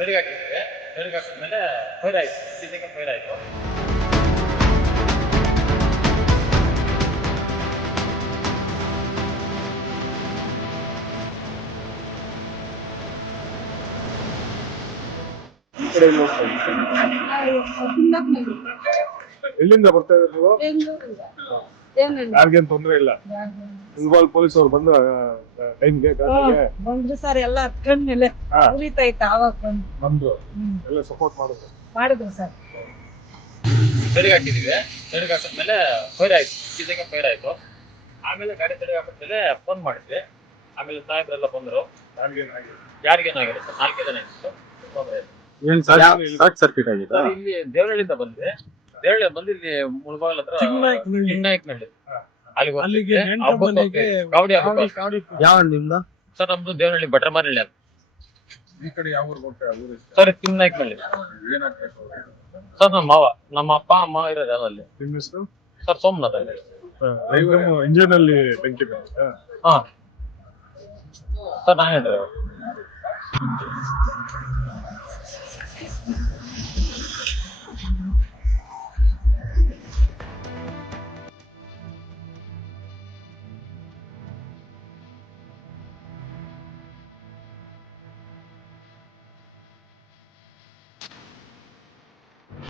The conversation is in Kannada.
ಬೆಳಿಗ್ಗೆ ಹಾಕಿದ್ವಿ. ಬೆಳಿಗ್ಗೆ ಹಾಕಿದ್ಮೇಲೆ ಫೈರ್ ಆಯ್ತು, ಸೀದಕ್ಕೆ ಫೈರ್ ಆಯ್ತು. ಎಲ್ಲಿಂದ ಬರ್ತಾ ಇದ್ದೀರಿ ನೀವು? ಯಾರಿಗೇನು ತೊಂದರೆ ಇಲ್ಲ? ಪೊಲೀಸ್ ಅವ್ರು ಬಂದ್ರ ಟೈಮ್ಗೆ ಬಂದ್ರು ಸರ್, ಎಲ್ಲ ಹತ್ಕೊಂಡ್ಮೇಲೆ ಉರಿತೈತೆ. ಆವಾಗ ಬಂದ್ರು ಎಲ್ಲ ಸಪೋರ್ಟ್ ಮಾಡಿದ್ರು ಸರ್. ಬೆಳಿಗ್ಗೆ ಹಾಕಿದ್ವಿ. ಬೆಳಿಗ್ಗೆ ಹಾಕಿದ್ಮೇಲೆ ಫೈರ್ ಆಯ್ತು, ಸೀದಕ್ಕೆ ಫೈರ್ ಆಯ್ತು. ಆಮೇಲೆ ಗಾಡಿ ಬೆಳಿಗ್ಗೆ ಹಾಕಿದ್ಮೇಲೆ ಫೋನ್ ಮಾಡಿದ್ವಿ. ಆಮೇಲೆ ಸಾಹೇಬ್ರೆಲ್ಲ ಬಂದ್ರು. ಯಾರಿಗೇನಾಗಿರುತ್ತೆ, 4 ಜನ ಇತ್ತು. ಸರ್ಕಿಟ್ ಆಗಿದೆ. ಇಲ್ಲಿ ದೇವನಹಳ್ಳಿಯಿಂದ ಬಂದ್ವಿ. ದೇವನಹಳ್ಳಿ ಬಂದು ಇಲ್ಲಿ ಮುಳಬಾಗಲ ಹತ್ರ ಚಿಕ್ಕನಾಯಕನಹಳ್ಳಿ ಅಲ್ಲಿಗೆ ಯಾವ ನಿಮ್ದ? ಸರ್ ನಮ್ದು ದೇವನಹಳ್ಳಿ ಭಟ್ರಮಾರಹಳ್ಳಿ ಅಂತ. ಈ ಕಡೆ ಯಾವ ಊರು ಬರ್ತಾರೆ? ಸರ್ ಚಿಕ್ಕನಾಯಕನಹಳ್ಳಿ. ಸರ್ ನಮ್ಮ ಅಪ್ಪ ಅಮ್ಮ ಇರೋದು ಯಾವ್ದಲ್ಲಿ? ನಿಮ್ಮ ಹೆಸರು? ಸರ್ ಸೋಮನಾಥ್ ಅಲ್ಲಿ. ಇಂಜಿನ್ ಅಲ್ಲಿ ಬೆಂಕಿ ಹಾ ಸರ್ ನಾನೇ ಡ್ರೈವರ್.